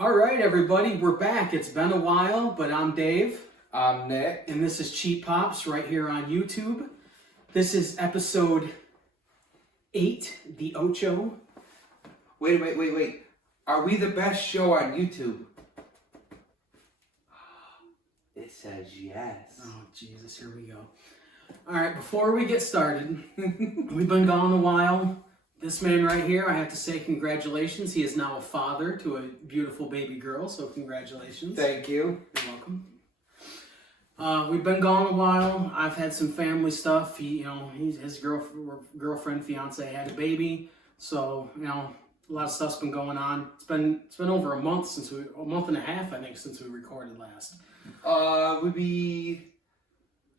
All right, everybody, we're back. It's been a while, but I'm Dave. I'm Nick. And this is Cheap Pops right here on YouTube. This is episode 8, the Ocho. Wait. Are we the best show on YouTube? It says yes. Oh, Jesus, here we go. All right, before we get started, we've been gone a while. This man right here, I have to say congratulations. He is now a father to a beautiful baby girl, so congratulations. Thank you. You're welcome. We've been gone a while. I've had some family stuff. His girlfriend, fiance had a baby, so a lot of stuff's been going on. It's been over a month a month and a half, I think, since we recorded last. Would be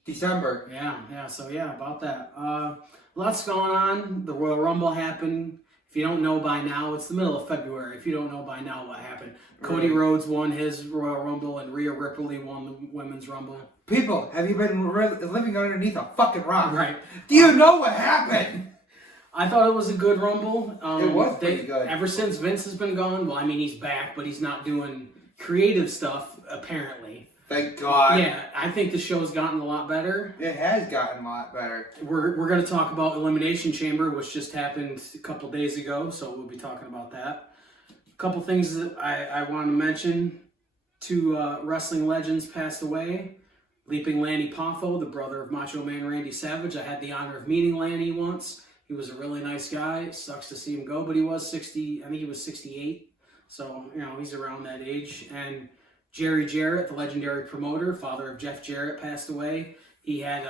December. Yeah. So about that. Lots going on. The Royal Rumble happened. If you don't know by now, it's the middle of February. If you don't know by now what happened, Cody Rhodes won his Royal Rumble and Rhea Ripley won the Women's Rumble. People, have you been living underneath a fucking rock? Right. Do you know what happened? I thought it was a good Rumble. It was pretty good. Ever since Vince has been gone, well, I mean, he's back, but he's not doing creative stuff, apparently. Thank God. Yeah, I think the show's gotten a lot better. It has gotten a lot better. We're going to talk about Elimination Chamber, which just happened a couple days ago, so we'll be talking about that. A couple things that I want to mention. 2 wrestling legends passed away. Leaping Lanny Poffo, the brother of Macho Man Randy Savage. I had the honor of meeting Lanny once. He was a really nice guy. It sucks to see him go, but he was 60, I think he was 68. So, he's around that age. And Jerry Jarrett, the legendary promoter, father of Jeff Jarrett, passed away. He had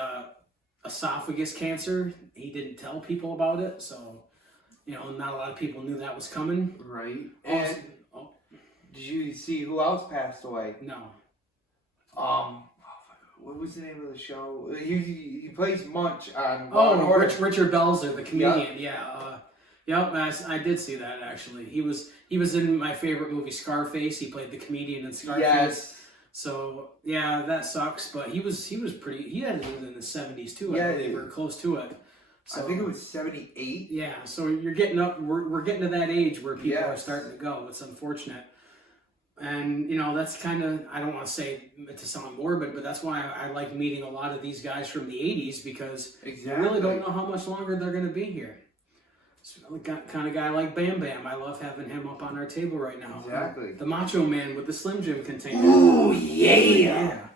esophagus cancer. He didn't tell people about it, so not a lot of people knew that was coming. Right. And did you see who else passed away? No. What was the name of the show? He plays Munch on. Richard Belzer, the comedian. Yep, I did see that actually. He was in my favorite movie, Scarface. He played the comedian in Scarface. Yes. So that sucks. But he was pretty. He had it in the 70s too. I believe we're close to it. So, I think it was 78. Yeah. So you're getting up. We're getting to that age where people are starting to go. It's unfortunate. And, that's kind of, I don't want to say it to sound morbid, but that's why I like meeting a lot of these guys from the 80s, because you really don't know how much longer they're going to be here. It's the kind of guy like Bam Bam. I love having him up on our table right now. Exactly. The Macho Man with the Slim Jim container. Ooh, yeah.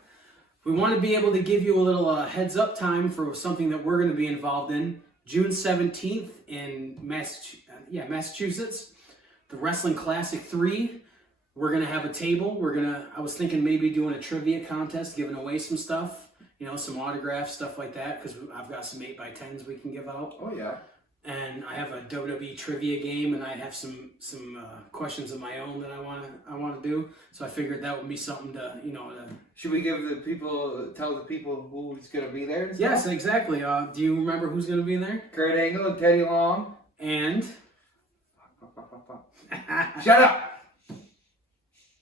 We want to be able to give you a little heads up time for something that we're going to be involved in. June 17th in Massachusetts, the Wrestling Classic 3. We're going to have a table. I was thinking maybe doing a trivia contest, giving away some stuff, some autographs, stuff like that, because I've got some 8x10s we can give out. Oh, yeah. And I have a WWE trivia game, and I have some questions of my own that I want to do. So I figured that would be something to. Should we tell the people who's going to be there? Yes, exactly. Do you remember who's going to be there? Kurt Angle and Teddy Long. And. Shut up!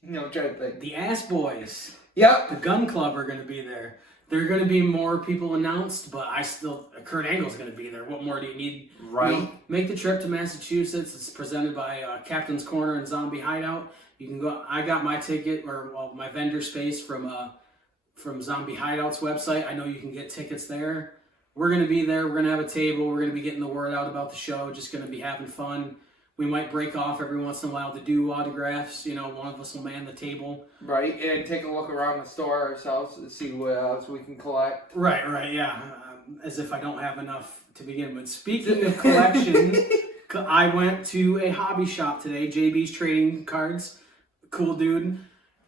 No, I'm trying to think. The Ass Boys. Yep. The Gun Club are going to be there. There are going to be more people announced, but Kurt Angle's going to be there. What more do you need? Right. Make the trip to Massachusetts. It's presented by Captain's Corner and Zombie Hideout. You can go. I got my ticket, my vendor space from Zombie Hideout's website. I know you can get tickets there. We're going to be there. We're going to have a table. We're going to be getting the word out about the show. Just going to be having fun. We might break off every once in a while to do autographs. One of us will man the table. Right, and take a look around the store ourselves to see what else we can collect. Right, yeah. As if I don't have enough to begin with. Speaking of collections, I went to a hobby shop today, JB's Trading Cards. Cool dude.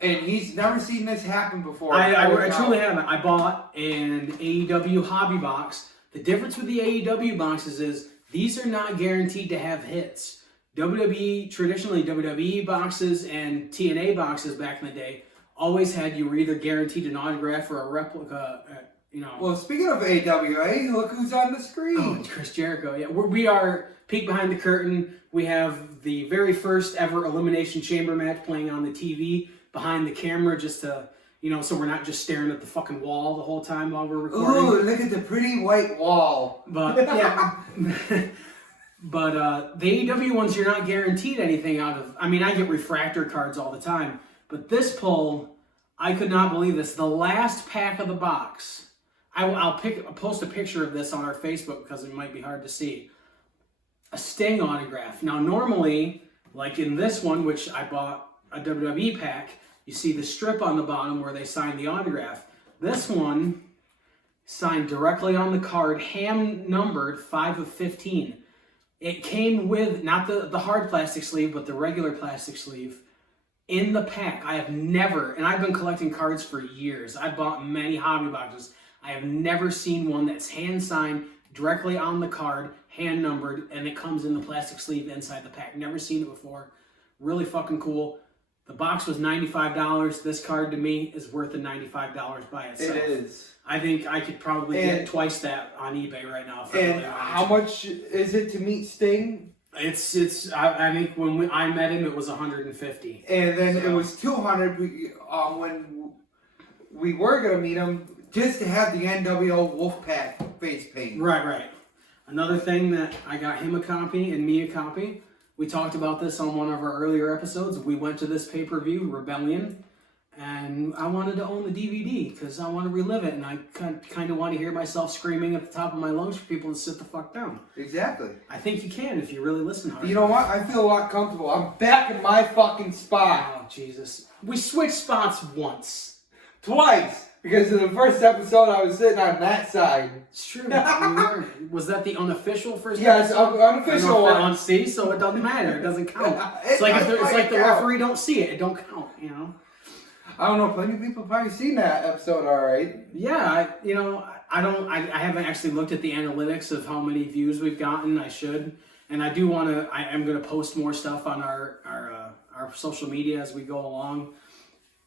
And he's never seen this happen before. I truly haven't. I bought an AEW hobby box. The difference with the AEW boxes is these are not guaranteed to have hits. Traditionally WWE boxes and TNA boxes back in the day always had you were either guaranteed an autograph or a replica, Well, speaking of AWA, look who's on the screen. Oh, it's Chris Jericho. Yeah, we are peek behind the curtain. We have the very first ever Elimination Chamber match playing on the TV behind the camera just to, so we're not just staring at the fucking wall the whole time while we're recording. Ooh, look at the pretty white wall. But, yeah. But the AEW ones, you're not guaranteed anything out of. I mean, I get refractor cards all the time, but this pull, I could not believe this. The last pack of the box. I'll post a picture of this on our Facebook because it might be hard to see. A Sting autograph. Now, normally, like in this one, which I bought a WWE pack, you see the strip on the bottom where they sign the autograph. This one signed directly on the card, hand numbered 5 of 15. It came with, not the hard plastic sleeve, but the regular plastic sleeve in the pack. I have never, and I've been collecting cards for years. I've bought many hobby boxes. I have never seen one that's hand signed directly on the card, hand numbered, and it comes in the plastic sleeve inside the pack. Never seen it before. Really fucking cool. The box was $95. This card to me is worth the $95 by itself. It is. I think I could probably get twice that on eBay right now. And how much is it to meet Sting? I think when I met him, it was $150. And then it was $200 when we were gonna meet him, just to have the NWO Wolfpack face paint. Right. Another thing that I got him a copy and me a copy. We talked about this on one of our earlier episodes. We went to this pay-per-view, Rebellion, and I wanted to own the DVD because I want to relive it, and I kind of want to hear myself screaming at the top of my lungs for people to sit the fuck down. Exactly. I think you can if you really listen hard. You know what? I feel a lot comfortable. I'm back in my fucking spot. Oh, Jesus. We switched spots once. Twice. Because in the first episode, I was sitting on that side. It's true. Was that the unofficial first Yes, episode? unofficial one. On C, so it doesn't matter. It doesn't count. It's like the referee don't see it. It don't count, you know? I don't know. Plenty of people probably seen that episode, all right. Yeah, I haven't actually looked at the analytics of how many views we've gotten. I should. And I do want to, I am going to post more stuff on our social media as we go along.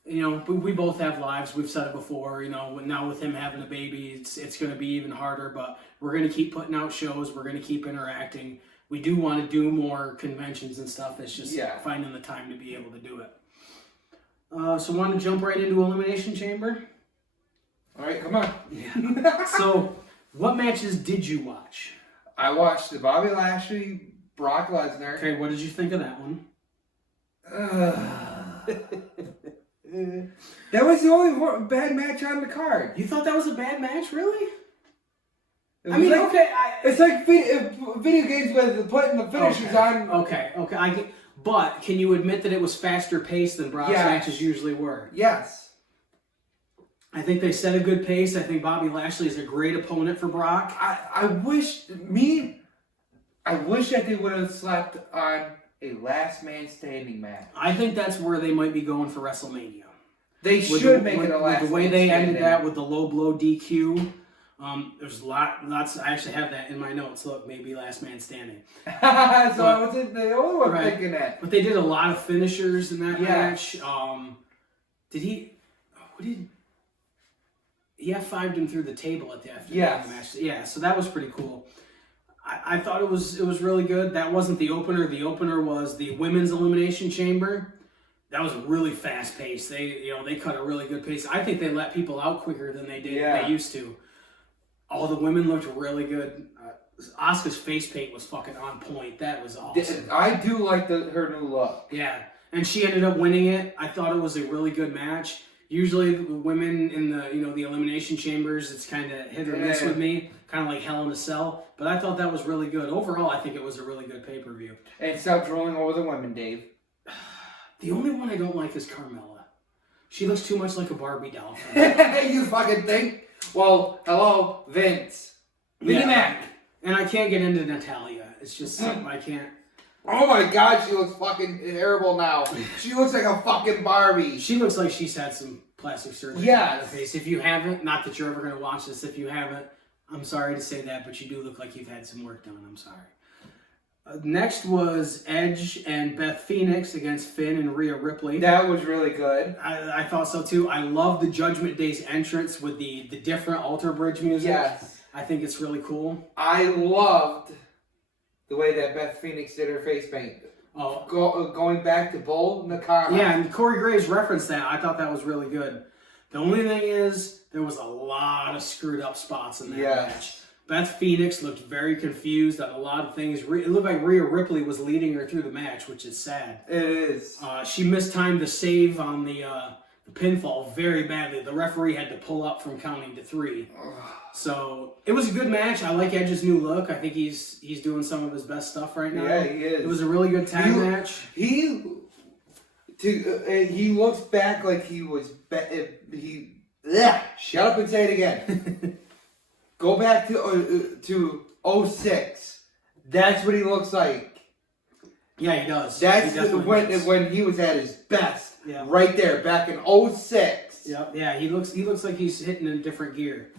You know, we both have lives. We've said it before. You know, now with him having a baby, it's going to be even harder. But we're going to keep putting out shows. We're going to keep interacting. We do want to do more conventions and stuff. It's just finding the time to be able to do it. So want to jump right into Elimination Chamber? All right, come on. Yeah. So, what matches did you watch? I watched the Bobby Lashley, Brock Lesnar. Okay, what did you think of that one? That was the only bad match on the card. You thought that was a bad match, really? It's like video games with putting the finishers on. Okay. But can you admit that it was faster paced than Brock's matches usually were? Yes. I think they set a good pace. I think Bobby Lashley is a great opponent for Brock. I wish that they would have slapped on a last man standing match. I think that's where they might be going for WrestleMania. They should make it a last man standing. The way they ended that with the low blow DQ. There's lots. I actually have that in my notes. Look, maybe last man standing. I wasn't the only one thinking that. But they did a lot of finishers in that match. He F5'd him through the table at the end of the match. Yeah, so that was pretty cool. I thought it was really good. That wasn't the opener. The opener was the Women's Elimination Chamber. That was really fast paced. They cut a really good pace. I think they let people out quicker than they used to. All the women looked really good. Asuka's face paint was fucking on point. That was awesome. I do like her new look. Yeah, and she ended up winning it. I thought it was a really good match. Usually, the women in the elimination chambers, it's kind of hit or miss with me, kind of like Hell in a Cell. But I thought that was really good. Overall, I think it was a really good pay-per-view. And stop drooling over the women, Dave. The only one I don't like is Carmella. She looks too much like a Barbie doll. You fucking think? Well, hello, Vince. Mac. And I can't get into Natalia. It's just something I can't. Oh my God, she looks fucking terrible now. She looks like a fucking Barbie. She looks like she's had some plastic surgery on her face. If you haven't, not that you're ever going to watch this, if you haven't, I'm sorry to say that, but you do look like you've had some work done. I'm sorry. Next was Edge and Beth Phoenix against Finn and Rhea Ripley. That was really good. I thought so too. I love the Judgment Day's entrance with the different Alter Bridge music. Yes. I think it's really cool. I loved the way that Beth Phoenix did her face paint. Oh, going back to Bull Nakama. Yeah, and Corey Graves referenced that. I thought that was really good. The only thing is, there was a lot of screwed up spots in that match. Beth Phoenix looked very confused on a lot of things. It looked like Rhea Ripley was leading her through the match, which is sad. It is. She mistimed the save on the pinfall very badly. The referee had to pull up from counting to 3. So it was a good match. I like Edge's new look. I think he's doing some of his best stuff right now. Yeah, he is. It was a really good tag match. He looks back like he was. Shut up and say it again. Go back to 06. That's what he looks like. Yeah, he does. That's when he was at his best. Yeah. Right there, back in 06. Yeah, he looks like he's hitting in a different gear.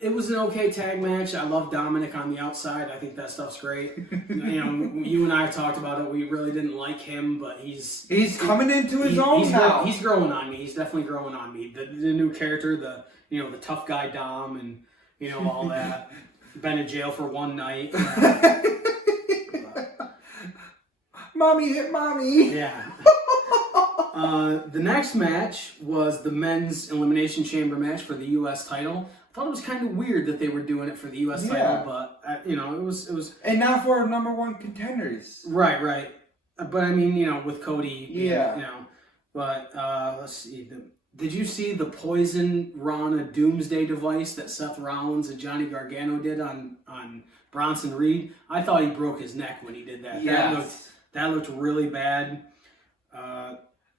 It was an okay tag match. I love Dominic on the outside. I think that stuff's great. You and I have talked about it. We really didn't like him, but he's coming into his own now. He's growing on me. He's definitely growing on me. The new character, the tough guy Dom, and all that. Been in jail for one night. Mommy hit mommy. Yeah. The next match was the men's Elimination Chamber match for the U.S. title. I thought it was kind of weird that they were doing it for the U.S. title, but it was. And not for number 1 contenders. Right. But I mean, with Cody. Yeah. But let's see. Did you see the Poison Rana Doomsday device that Seth Rollins and Johnny Gargano did on Bronson Reed? I thought he broke his neck when he did that. Yes. That looked really bad.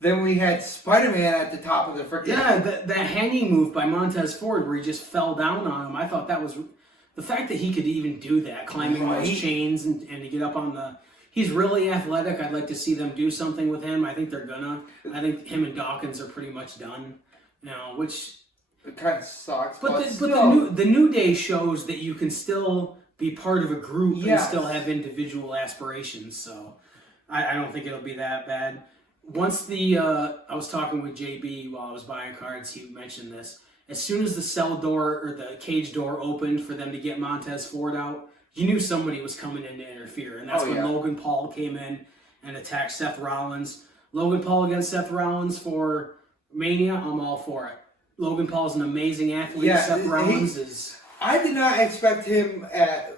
Then we had Spider-Man at the top of the freaking... Yeah, that hanging move by Montez Ford where he just fell down on him. I thought that was... The fact that he could even do that, climbing those chains and to get up on the... He's really athletic. I'd like to see them do something with him. I think they're gonna. I think him and Dawkins are pretty much done. Which... It kind of sucks, but the New Day shows that you can still be part of a group and still have individual aspirations. So I don't think it'll be that bad. Once I was talking with JB while I was buying cards, he mentioned this. As soon as the cell door or the cage door opened for them to get Montez Ford out, you knew somebody was coming in to interfere. And that's when Logan Paul came in and attacked Seth Rollins. Logan Paul against Seth Rollins for Mania, I'm all for it. Logan Paul's an amazing athlete. Yeah, Seth Rollins is... I did not expect him at,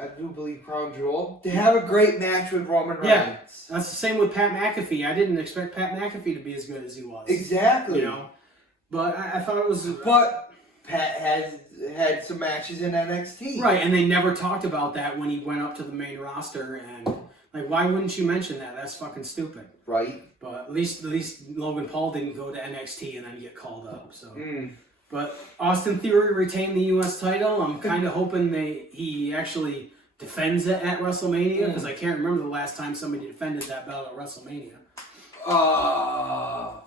I do believe, Crown Jewel, to have a great match with Roman Reigns. Yeah, that's the same with Pat McAfee. I didn't expect Pat McAfee to be as good as he was. Exactly. But I thought it was... But Pat has had some matches in NXT. Right, and they never talked about that when he went up to the main roster. And, why wouldn't you mention that? That's fucking stupid. Right. But at least Logan Paul didn't go to NXT and then get called up. So... But Austin Theory retained the U.S. title. I'm kind of hoping he actually defends it at WrestleMania because I can't remember the last time somebody defended that belt at WrestleMania. I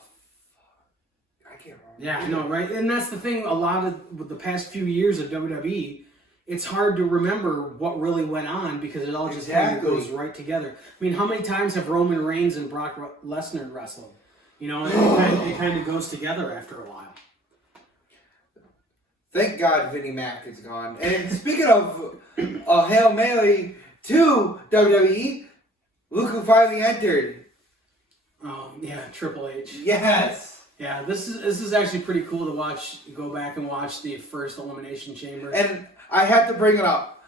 can't remember. Yeah, I know, right? And that's the thing. A lot of with the past few years of WWE, it's hard to remember what really went on because it all just kind of goes right together. I mean, how many times have Roman Reigns and Brock Lesnar wrestled? It kind of goes together after a while. Thank God Vinnie Mac is gone. And speaking of Hail Mary to WWE, look who finally entered. Oh, yeah, Triple H. Yes. Yeah, this is actually pretty cool to watch. Go back and watch the first Elimination Chamber. And I have to bring it up.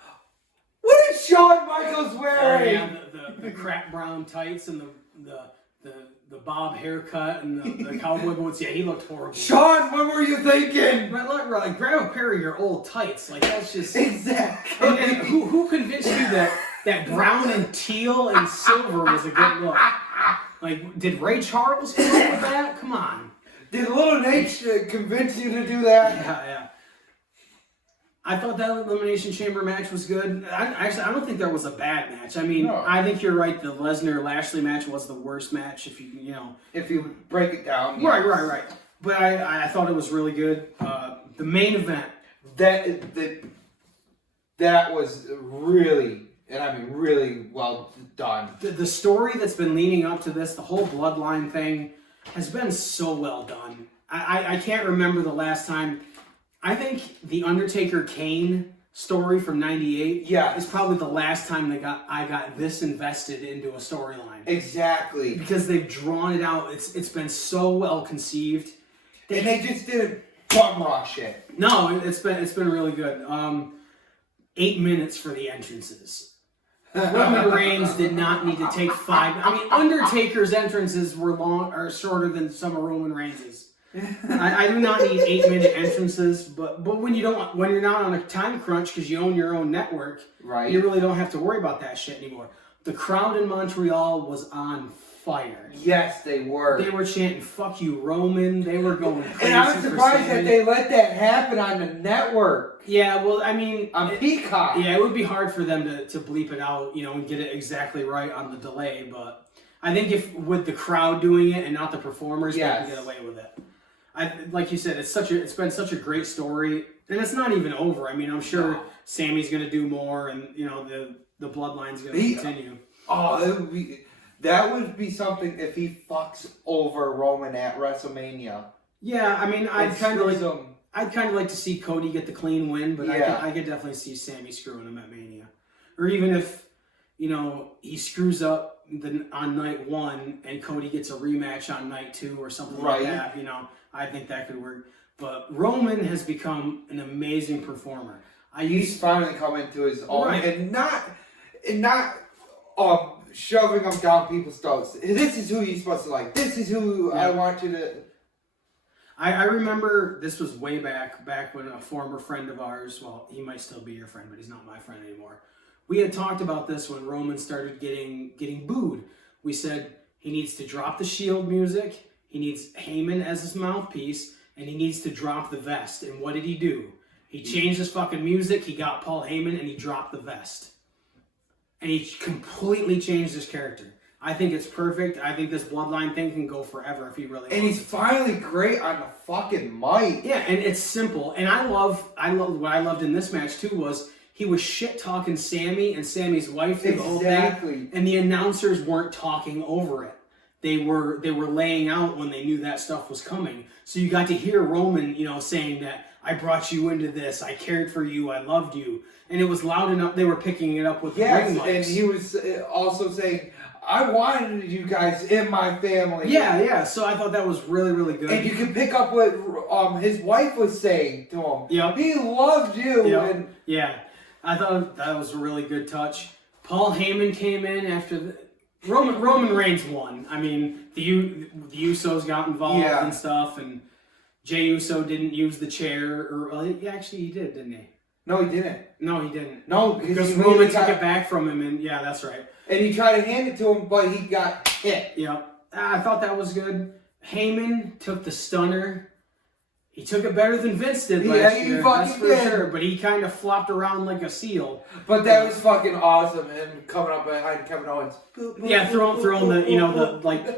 What is Shawn Michaels wearing? Yeah, the crap brown tights and the bob haircut and the cowboy boots. Yeah, he looked horrible. Shawn, what were you thinking? Grab a pair of your old tights. That's just... Exactly. And who convinced you that brown and teal and silver was a good look? Did Ray Charles come up with that? Come on. Did Little Nate convince you to do that? Yeah. I thought that Elimination Chamber match was good. I don't think there was a bad match. I mean, no. I think you're right. The Lesnar-Lashley match was the worst match if you break it down. Yes. Right. But I thought it was really good. The main event. That was really, and I mean really well done. The story that's been leading up to this, the whole bloodline thing, has been so well done. I can't remember the last time. I think the Undertaker Kane story from '98 is probably the last time I got this invested into a storyline. Exactly. Because they've drawn it out. It's been so well conceived. And they just did bum rush it. No, it's been really good. 8 minutes for the entrances. Roman Reigns did not need to take 5. I mean, Undertaker's entrances were shorter than some of Roman Reigns's. I do not need 8-minute entrances, but when you're not on a time crunch because you own your own network, right? You really don't have to worry about that shit anymore. The crowd in Montreal was on fire. Yes, they were. They were chanting "Fuck you, Roman." They were going crazy. And I was surprised that they let that happen on the network. Yeah, well, I mean, on Peacock. Yeah, it would be hard for them to bleep it out, and get it exactly right on the delay. But I think if with the crowd doing it and not the performers, they can get away with it. Like you said, it's been such a great story, and it's not even over. I mean, I'm sure Sammy's going to do more, and the bloodline's going to continue. Oh, that would be something if he fucks over Roman at WrestleMania. Yeah, I mean, I'd kind of like to see Cody get the clean win, but I could definitely see Sammy screwing him at Mania, or even if he screws up on night 1 and Cody gets a rematch on night 2 or something like that. I think that could work. But Roman has become an amazing performer. He's finally come into his own, and not shoving him down people's throats. This is who you're supposed to like. This is who I want you to. I remember this was way back when a former friend of ours, well, he might still be your friend, but he's not my friend anymore. We had talked about this when Roman started getting booed. We said he needs to drop the Shield music. He needs Heyman as his mouthpiece, and he needs to drop the vest. And what did he do? He changed his fucking music, he got Paul Heyman, and he dropped the vest. And he completely changed his character. I think it's perfect. I think this bloodline thing can go forever if he really wants. And he's finally great on the fucking mic. Yeah, and it's simple. And I love what I loved in this match too was he was shit talking Sammy and Sammy's wife through the whole thing. And the announcers weren't talking over it. They were laying out when they knew that stuff was coming. So you got to hear Roman, saying that I brought you into this, I cared for you, I loved you. And it was loud enough, they were picking it up with the ring mics. And he was also saying, I wanted you guys in my family. Yeah, so I thought that was really, really good. And you could pick up what his wife was saying to him. Yep. He loved you. Yep. Yeah, I thought that was a really good touch. Paul Heyman came in after Roman Reigns won. I mean, the Usos got involved and stuff, and Jey Uso didn't use the chair, actually he did, didn't he? No, he didn't. No, he didn't. No, because Roman took it back from him, and that's right. And he tried to hand it to him, but he got hit. Yeah, I thought that was good. Heyman took the stunner. He took it better than Vince did last year. That's for sure. But he kind of flopped around like a seal. But that was fucking awesome. Him coming up behind Kevin Owens. Yeah, throwing the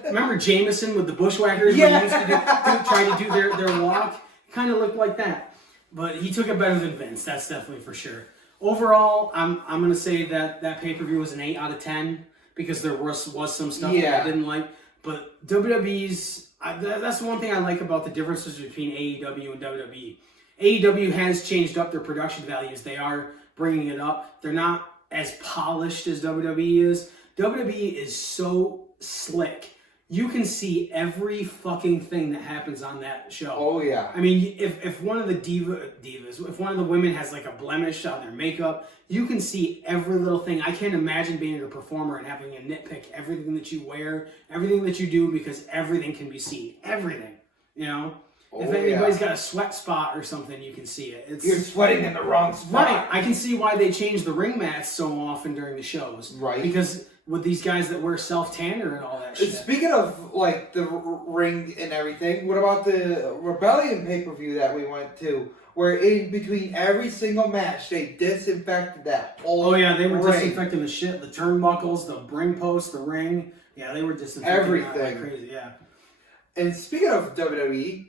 remember Jameson with the bushwhackers when he used to try to do their walk? Kind of looked like that. But he took it better than Vince. That's definitely for sure. Overall, I'm gonna say that pay-per-view was an 8 out of 10 because there was some stuff that I didn't like. But WWE's that's the one thing I like about the differences between AEW and WWE. AEW has changed up their production values. They are bringing it up. They're not as polished as WWE is. WWE is so slick. You can see every fucking thing that happens on that show. Oh, yeah. I mean, if one of the divas, if one of the women has like a blemish on their makeup, you can see every little thing. I can't imagine being a performer and having to nitpick everything that you wear, everything that you do, because everything can be seen. Everything, If anybody's got a sweat spot or something, you can see it. You're sweating in the wrong spot. Right. I can see why they change the ring mats so often during the shows. Right. Because with these guys that wear self-tanner and all that shit. Speaking of, the ring and everything, what about the Rebellion pay-per-view that we went to? Where in between every single match, they disinfected that whole they were ring. disinfecting the shit, the turnbuckles, the ring post, the ring. Yeah, they were disinfecting everything. That like crazy, yeah. And speaking of WWE,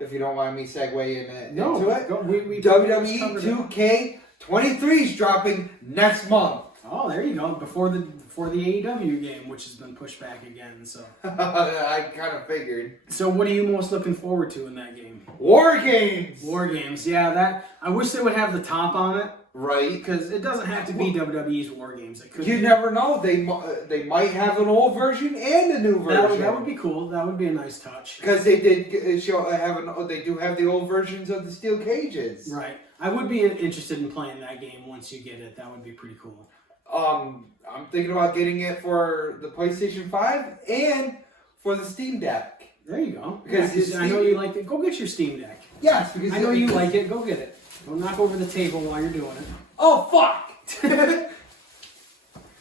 if you don't mind me segueing into it, WWE 2K23 is dropping next month. Oh, there you go. Before the AEW game, which has been pushed back again. So I kind of figured. So what are you most looking forward to in that game? War Games. War Games. Yeah, that I wish they would have the top on it. Right. Because it doesn't have to be WWE's War Games. It could. You never know. They might have an old version and a new version. That would be cool. That would be a nice touch. Because they did they do have the old versions of the steel cages. Right. I would be interested in playing that game once you get it. That would be pretty cool. I'm thinking about getting it for the PlayStation 5 and for the Steam Deck. There you go. Because I know you like it. Go get your Steam Deck. Yes, because I know you like it. Go get it. Don't knock over the table while you're doing it. Oh fuck!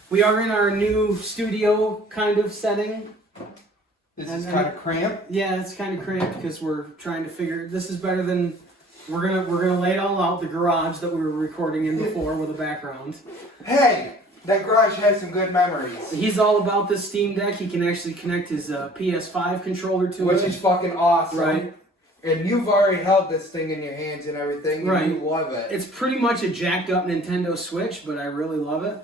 We are in our new studio kind of setting. This is kind of cramped. Yeah, it's kind of cramped because we're trying to figure. This is better than we're gonna lay it all out. The garage that we were recording in before with a background. Hey, that garage has some good memories. He's all about this Steam Deck. He can actually connect his PS5 controller to it, which is fucking awesome. Right. And you've already held this thing in your hands and everything. Right. And you love it. It's pretty much a jacked up Nintendo Switch, but I really love it.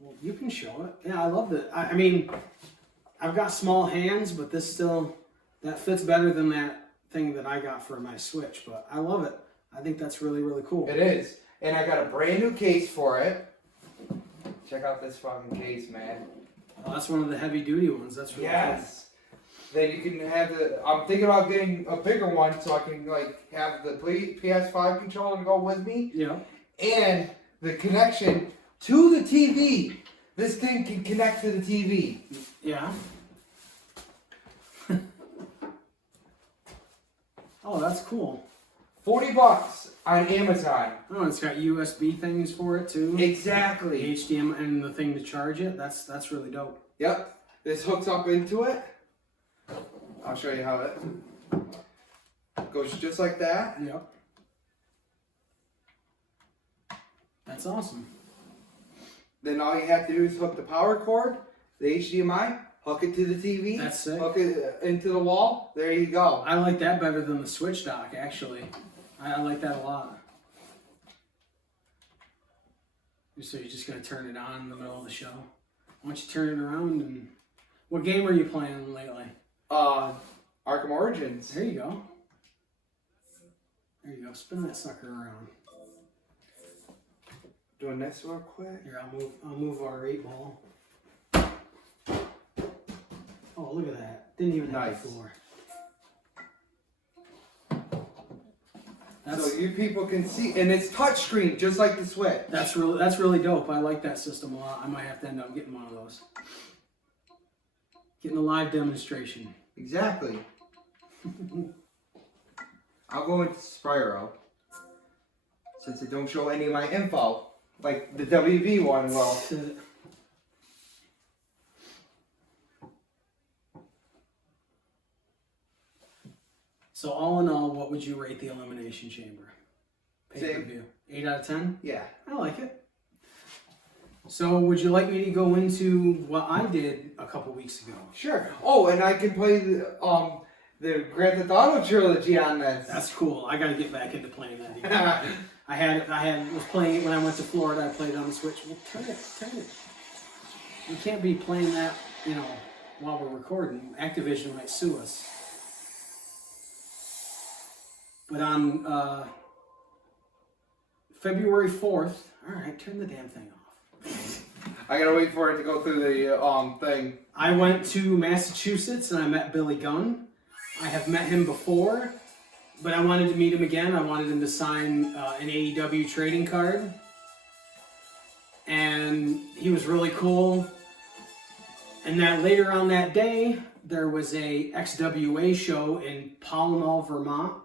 Well, you can show it. Yeah, I love it. I mean, I've got small hands, but this still, that fits better than that thing that I got for my Switch, but I love it. I think that's really, really cool. It is. And I got a brand new case for it. Check out this fucking case, man. Oh, that's one of the heavy duty ones. That's really yes. Then you can have the. I'm thinking about getting a bigger one so I can like have the PS5 controller to go with me. Yeah. And the connection to the TV. This thing can connect to the TV. Yeah. Oh, that's cool. $40 on Amazon. Oh, it's got USB things for it too. Exactly. The HDMI and the thing to charge it. That's really dope. Yep. This hooks up into it. I'll show you how it goes just like that. Yep. That's awesome. Then all you have to do is hook the power cord, the HDMI, hook it to the TV. That's sick. Hook it into the wall. There you go. I like that better than the Switch dock, actually. I like that a lot. So you're just going to turn it on in the middle of the show? Why don't you turn it around and... What game are you playing lately? Arkham Origins. There you go. There you go. Spin that sucker around. Doing this real quick. Here, I'll move our 8-ball. Oh, look at that. Didn't even have the floor. So you people can see, and it's touchscreen just like the Switch. That's really dope. I like that system a lot. I might have to end up getting one of those. Getting a live demonstration. Exactly. I'll go into Spyro, since it don't show any of my info, like the WV one will. So all in all, what would you rate the Elimination Chamber? Pay-per-view. 8 out of 10? Yeah. I like it. So would you like me to go into what I did a couple weeks ago? Sure. Oh, and I can play the Grand Theft Auto trilogy on this. That's cool. I got to get back into playing that again. I was playing it when I went to Florida. I played it on the Switch. Well, turn it. You can't be playing that, while we're recording. Activision might sue us. But on February 4th, all right, turn the damn thing off. I gotta wait for it to go through the thing. I went to Massachusetts and I met Billy Gunn. I have met him before, but I wanted to meet him again. I wanted him to sign an AEW trading card. And he was really cool. And that later on that day, there was a XWA show in Pownall, Vermont.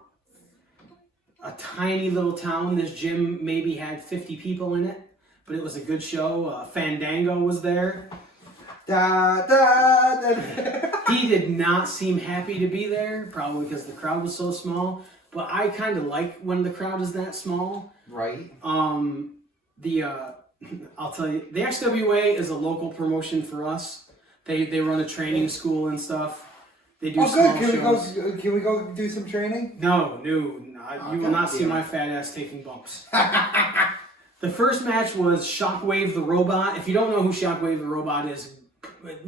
A tiny little town. This gym maybe had 50 people in it, but it was a good show. Fandango was there. Da, da, da. He did not seem happy to be there, probably because the crowd was so small. But I kind of like when the crowd is that small. Right. I'll tell you, the XWA is a local promotion for us. They run a training school and stuff. They do small shows. Can we go do some training? No. You will not see my fat ass taking bumps. The first match was Shockwave the Robot. If you don't know who Shockwave the Robot is,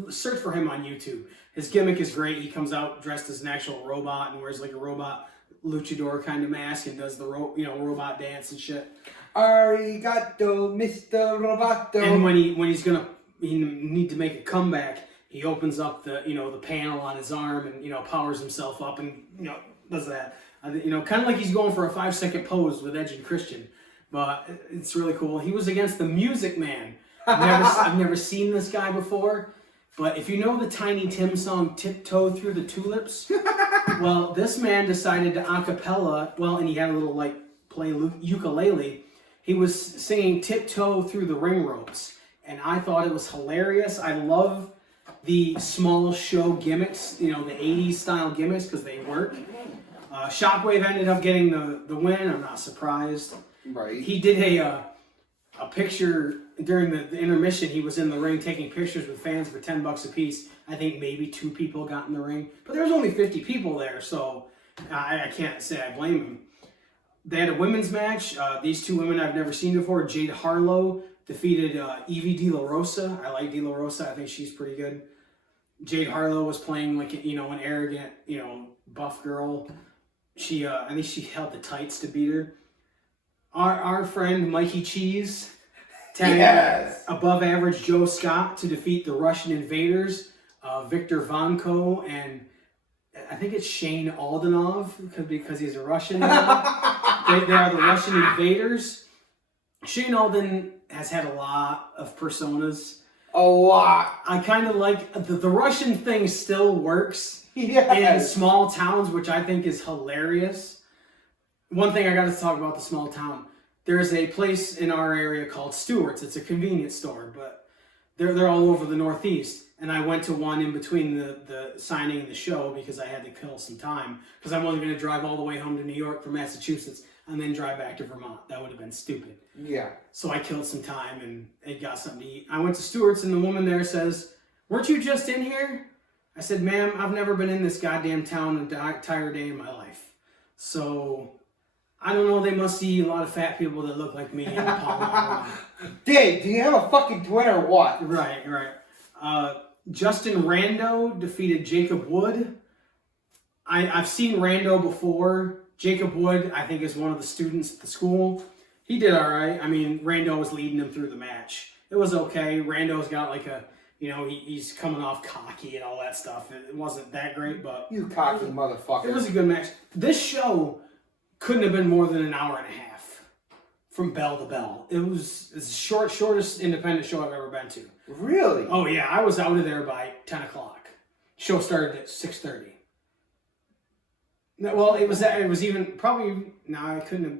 search for him on YouTube. His gimmick is great. He comes out dressed as an actual robot and wears like a robot luchador kind of mask and does the robot dance and shit. Arigato, Mr. Roboto. And when he's gonna need to make a comeback, he opens up the the panel on his arm and powers himself up and does that. Kind of like he's going for a 5-second pose with Edge and Christian. But it's really cool. He was against the Music Man. I've never seen this guy before. But if you know the Tiny Tim song, Tiptoe Through the Tulips, well, this man decided to acapella, and he had a little, play ukulele. He was singing Tiptoe Through the Ring Ropes. And I thought it was hilarious. I love the small show gimmicks, the 80s style gimmicks, because they work. Shockwave ended up getting the win. I'm not surprised. Right. He did a picture during the intermission. He was in the ring taking pictures with fans for $10 a piece. I think maybe 2 people got in the ring, but there was only 50 people there, so I can't say I blame him. They had a women's match. These 2 women I've never seen before. Jade Harlow defeated Evie De La Rosa. I like De La Rosa. I think she's pretty good. Jade Harlow was playing an arrogant, buff girl. I think she held the tights to beat her. Our friend Mikey Cheese tagged above average Joe Scott to defeat the Russian Invaders, Victor Vanko, and I think it's Shane Aldenov because he's a Russian now. They are the Russian Invaders. Shane Alden has had a lot of personas. A lot. I kind of like the Russian thing still works in small towns, which I think is hilarious. One thing I got to talk about the small town. There's a place in our area called Stewart's. It's a convenience store, but they're all over the Northeast. And I went to one in between the signing and the show because I had to kill some time because I wasn't going to drive all the way home to New York from Massachusetts and then drive back to Vermont. That would have been stupid. Yeah. So I killed some time and got something to eat. I went to Stewart's and the woman there says, "Weren't you just in here?" I said, "Ma'am, I've never been in this goddamn town an entire day in my life." So I don't know. They must see a lot of fat people that look like me in the Palm. Dave, do you have a fucking twin or what? Right. Justin Rando defeated Jacob Wood. I've seen Rando before. Jacob Wood, I think, is one of the students at the school. He did all right. I mean, Rando was leading him through the match. It was okay. Rando's got he's coming off cocky and all that stuff. It wasn't that great, but... You cocky motherfucker. It was a good match. This show couldn't have been more than an hour and a half from bell to bell. It's the shortest independent show I've ever been to. Really? Oh, yeah. I was out of there by 10 o'clock. Show started at 6:30. Well, it was even probably... No, I couldn't have...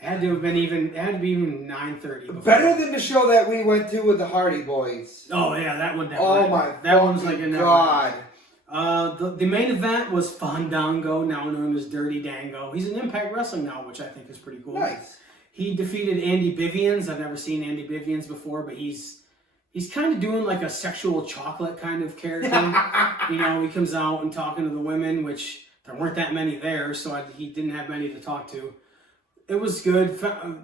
It had to be even 9:30. Better than the show that we went to with the Hardy Boys. Oh, yeah. That one. That one's like a God. The main event was Fandango, now known as Dirty Dango. He's in Impact Wrestling now, which I think is pretty cool. Nice. He defeated Andy Bivians. I've never seen Andy Bivians before, but he's kind of doing like a sexual chocolate kind of character. He comes out and talking to the women, which there weren't that many there, so he didn't have many to talk to. It was good.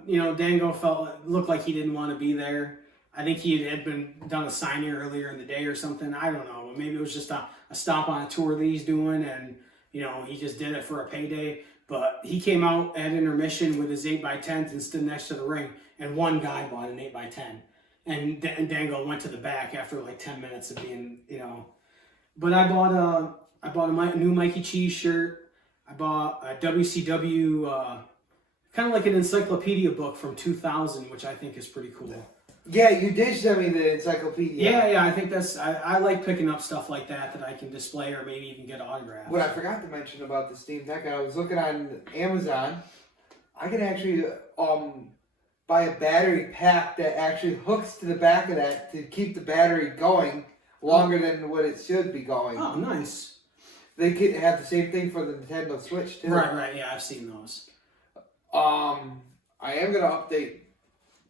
Dango looked like he didn't want to be there. I think he had done a signing earlier in the day or something. I don't know. Maybe it was just a stop on a tour that he's doing, and he just did it for a payday. But he came out at intermission with his 8x10 and stood next to the ring, and one guy bought an 8x10, and Dango went to the back after like 10 minutes of being, But I bought a new Mikey Cheese shirt. I bought a WCW. Kind of like an encyclopedia book from 2000, which I think is pretty cool. Yeah, you did send me the encyclopedia. Yeah, I think I like picking up stuff like that I can display or maybe even get autographed. What I forgot to mention about the Steam Deck, I was looking on Amazon. I can actually buy a battery pack that actually hooks to the back of that to keep the battery going longer than what it should be going. Oh, nice. They could have the same thing for the Nintendo Switch too. Right. Yeah, I've seen those. I am gonna update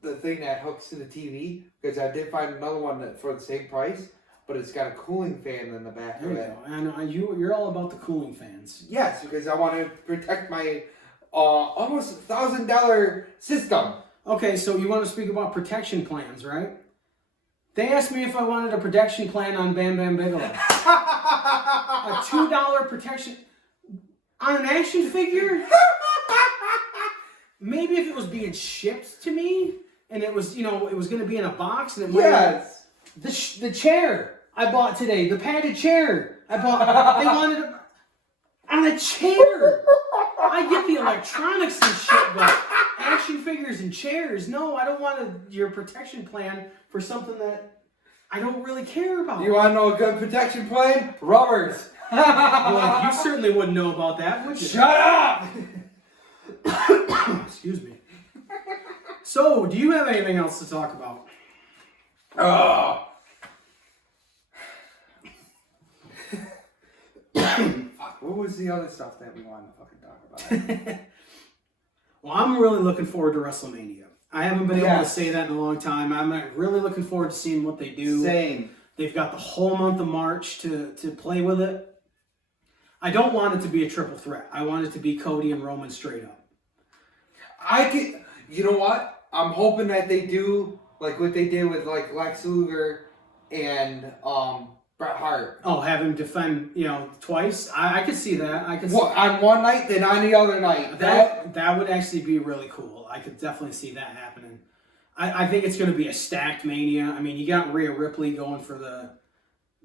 the thing that hooks to the TV because I did find another one for the same price, but it's got a cooling fan in the back of it. I know you're all about the cooling fans. Yes, because I want to protect my almost $1,000 system. Okay, so you want to speak about protection plans, right? They asked me if I wanted a protection plan on Bam Bam Bigelow. A $2 protection on an action figure. Maybe if it was being shipped to me, and it was, it was going to be in a box, and it might yes, the chair I bought today, the padded chair I bought. They wanted. On a chair. I get the electronics and shit, but action figures and chairs. No, I don't want your protection plan for something that I don't really care about. You want to know a good protection plan? Rubbers. Well, you certainly wouldn't know about that, would you? Shut up! Excuse me. So, do you have anything else to talk about? Oh. Fuck, what was the other stuff that we wanted to fucking talk about? Well, I'm really looking forward to WrestleMania. I haven't been able to Yes. say that in a long time. I'm really looking forward to seeing what they do. Same. They've got the whole month of March to play with it. I don't want it to be a triple threat. I want it to be Cody and Roman straight up. You know what? I'm hoping that they do like what they did with like Lex Luger and Bret Hart. Oh, have him defend, twice? I could see that. I could see On one night, then on the other night. that would actually be really cool. I could definitely see that happening. I think it's going to be a stacked Mania. I mean, you got Rhea Ripley going for the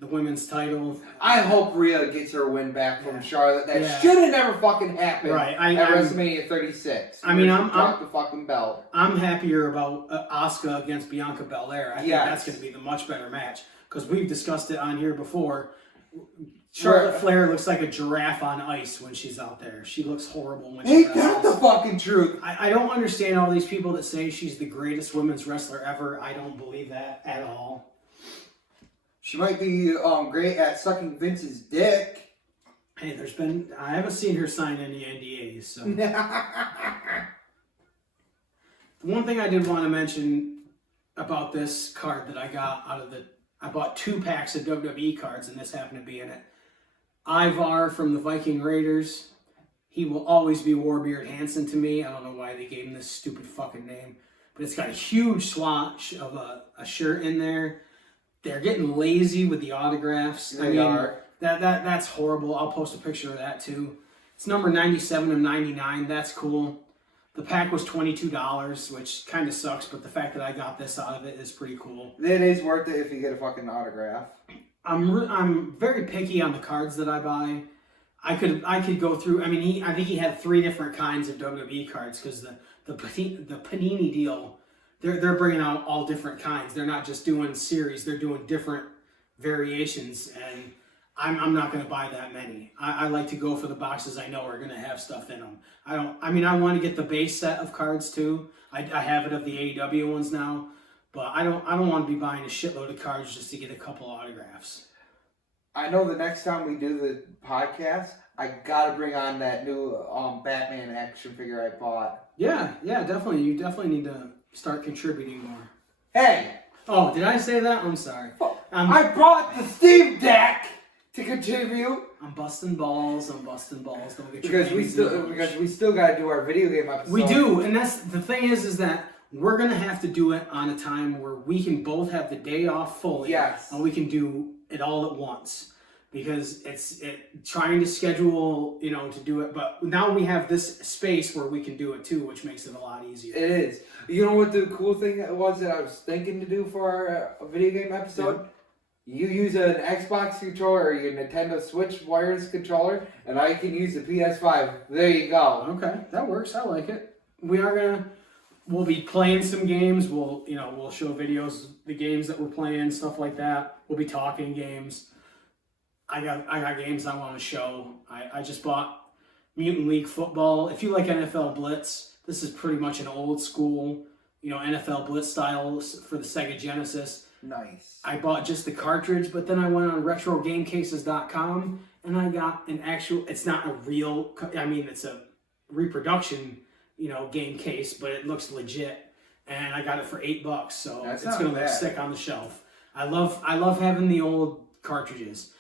women's title. I hope Rhea gets her win back from Charlotte. That Yeah. should have never fucking happened. Right. At WrestleMania 36. I mean, I'm dropped the fucking belt. I'm happier about Asuka against Bianca Belair. I think that's going to be the much better match because we've discussed it on here before. Charlotte Flair looks like a giraffe on ice when she's out there. She looks horrible when she Ain't wrestles. that the fucking truth? I don't understand all these people that say she's the greatest women's wrestler ever. I don't believe that at all. She might be great at sucking Vince's dick. Hey, I haven't seen her sign any NDAs. So the one thing I did want to mention about this card that I got I bought 2 packs of WWE cards, and this happened to be in it. Ivar from the Viking Raiders. He will always be Warbeard Hansen to me. I don't know why they gave him this stupid fucking name. But it's got a huge swatch of a shirt in there. They're getting lazy with the autographs. They are. That's horrible. I'll post a picture of that too. It's number 97 of 99. That's cool. The pack was $22, which kind of sucks, but the fact that I got this out of it is pretty cool. It is worth it if you get a fucking autograph. I'm very picky on the cards that I buy. I could go through. I mean, I think he had 3 different kinds of WWE cards because the Panini deal, they're bringing out all different kinds. They're not just doing series. They're doing different variations, and I'm not going to buy that many. I like to go for the boxes I know are going to have stuff in them. I want to get the base set of cards too. I have it of the AEW ones now. But I don't want to be buying a shitload of cards just to get a couple autographs. I know the next time we do the podcast, I gotta bring on that new Batman action figure I bought. Yeah, definitely. You definitely need to start contributing more. Hey! Oh, did I say that? I'm sorry. I brought the Steam Deck to contribute. I'm busting balls. Don't get Because we still gotta do our video game episode. We do, and that's the thing is that we're gonna have to do it on a time where we can both have the day off fully. Yes. And we can do it all at once. Because it's trying to schedule, to do it. But now we have this space where we can do it too, which makes it a lot easier. It is. You know what the cool thing was that I was thinking to do for our video game episode? Yeah. You use an Xbox controller or your Nintendo Switch wireless controller, and I can use the PS5. There you go. Okay, that works. I like it. We'll be playing some games. We'll show videos, the games that we're playing, stuff like that. We'll be talking games. I got games I want to show. I just bought Mutant League Football. If you like NFL Blitz, this is pretty much an old school, NFL Blitz style for the Sega Genesis. Nice. I bought just the cartridge, but then I went on RetroGameCases.com and I got an actual. It's not a real. It's a reproduction, game case, but it looks legit, and I got it for $8. So it's gonna look sick on the shelf. I love having the old cartridges.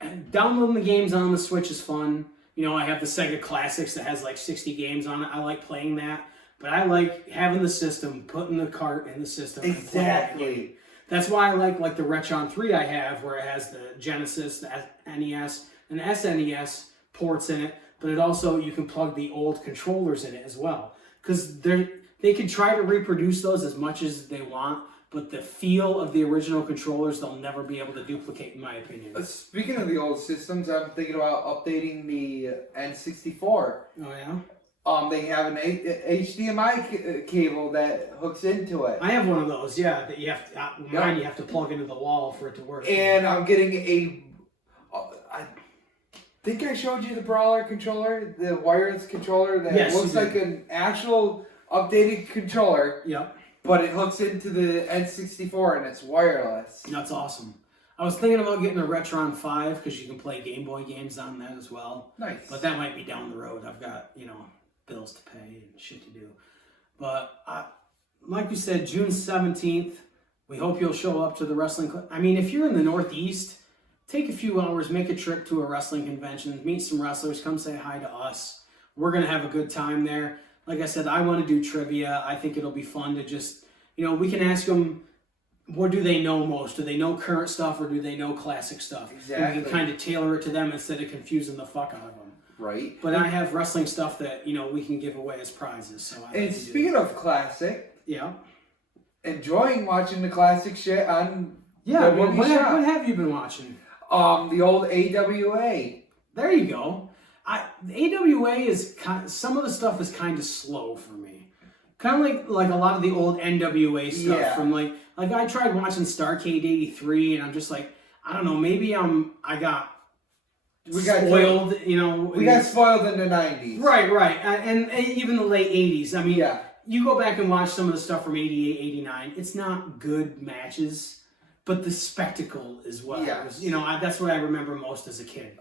And downloading the games on the Switch is fun. I have the Sega Classics that has like 60 games on it. I like playing that. But I like having the system, putting the cart in the system. Exactly. That's why I like the Retron 3 I have, where it has the Genesis, the NES, and the SNES ports in it. But it also, you can plug the old controllers in it as well. Because they can try to reproduce those as much as they want. but the feel of the original controllers, they'll never be able to duplicate, in my opinion. Speaking of the old systems, I'm thinking about updating the N64. Oh, yeah? They have an HDMI cable that hooks into it. I have one of those, yeah, that you have to, mine you have to plug into the wall for it to work. And I'm getting I think I showed you the Brawler controller, the wireless controller that looks like an actual updated controller. Yep. But it hooks into the N64 and it's wireless. That's awesome. I was thinking about getting a Retron 5 because you can play Game Boy games on that as well. Nice. But that might be down the road. I've got, bills to pay and shit to do. But like you said, June 17th, we hope you'll show up to the wrestling. I mean, if you're in the Northeast, take a few hours, make a trip to a wrestling convention, meet some wrestlers, come say hi to us. We're going to have a good time there. Like I said, I want to do trivia. I think it'll be fun to just, we can ask them, what do they know most? Do they know current stuff or do they know classic stuff? Exactly. And we can kind of tailor it to them instead of confusing the fuck out of them. Right. But I have wrestling stuff that, we can give away as prizes. So and speaking of classic, yeah, enjoying watching the classic shit on what have you been watching? The old AWA. There you go. AWA is some of the stuff is kind of slow for me. Kind of like a lot of the old NWA stuff from like I tried watching Starrcade '83 and I'm just like, I don't know, maybe I got spoiled, We got spoiled in the 90s. Right. And even the late 80s. I mean, you go back and watch some of the stuff from 88, 89. It's not good matches, but the spectacle is what that's what I remember most as a kid.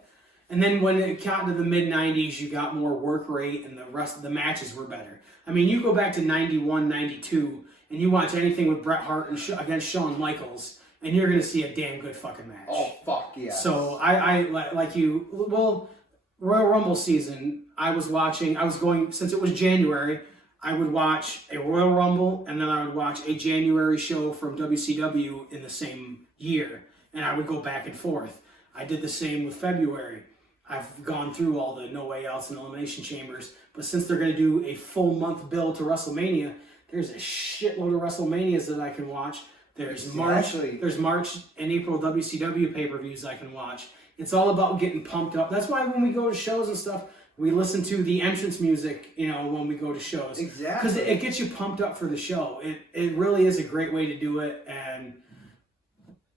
And then when it got to the mid-90s, you got more work rate and the rest of the matches were better. I mean, you go back to 91, 92, and you watch anything with Bret Hart and against Shawn Michaels, and you're going to see a damn good fucking match. Oh, fuck, yeah. So I like you, Royal Rumble season, since it was January, I would watch a Royal Rumble, and then I would watch a January show from WCW in the same year, and I would go back and forth. I did the same with February. I've gone through all the No Way Outs and Elimination Chambers, but since they're going to do a full month build to WrestleMania, there's a shitload of WrestleManias that I can watch. There's March and April WCW pay-per-views I can watch. It's all about getting pumped up. That's why when we go to shows and stuff, we listen to the entrance music, when we go to shows. Exactly. Because it gets you pumped up for the show. It really is a great way to do it, and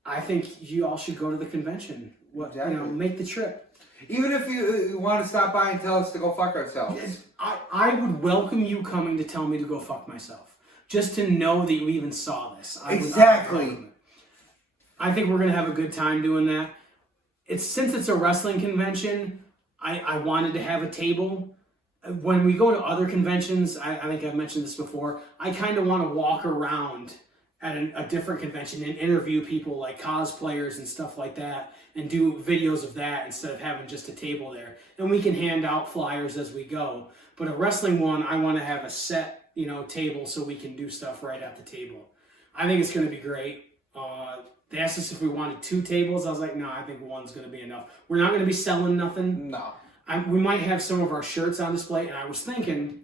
I think you all should go to the convention. Make the trip. Even if you want to stop by and tell us to go fuck ourselves. I would welcome you coming to tell me to go fuck myself. Just to know that you even saw this. Exactly. I think we're going to have a good time doing that. Since it's a wrestling convention, I wanted to have a table. When we go to other conventions, I think I've mentioned this before, I kind of want to walk around at a different convention and interview people like cosplayers and stuff like that and do videos of that instead of having just a table there. And we can hand out flyers as we go. But a wrestling one, I want to have a set, table so we can do stuff right at the table. I think it's going to be great. They asked us if we wanted 2 tables. I was like, no, I think one's going to be enough. We're not going to be selling nothing. No. We might have some of our shirts on display, and I was thinking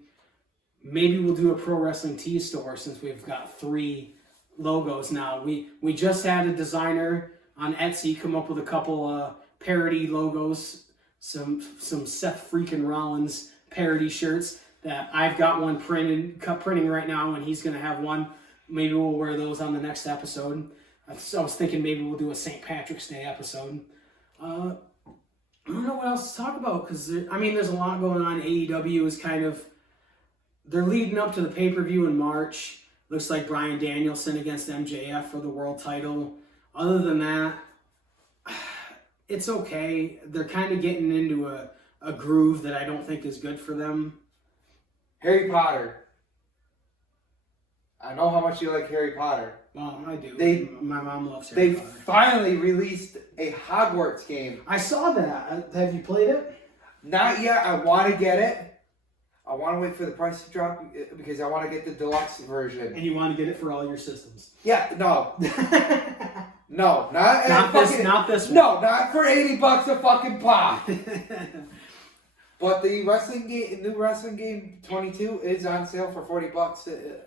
maybe we'll do a pro wrestling tee store since we've got 3 logos now. We just had a designer on Etsy come up with a couple parody logos, some Seth freaking Rollins parody shirts that I've got one printing right now, and he's gonna have one. Maybe we'll wear those on the next episode. I was thinking maybe we'll do a St. Patrick's Day episode. I don't know what else to talk about because there's a lot going on. AEW is they're leading up to the pay-per-view in March. Looks like Bryan Danielson against MJF for the world title. Other than that, it's okay. They're kind of getting into a groove that I don't think is good for them. Harry Potter. I know how much you like Harry Potter. Well, I do. My mom loves Harry Potter. They finally released a Hogwarts game. I saw that. Have you played it? Not yet. I want to get it. I want to wait for the price to drop because I want to get the deluxe version. And you want to get it for all your systems? Yeah, no. No, not this one. No, not for $80 a fucking pop. But the new wrestling game 22 is on sale for $40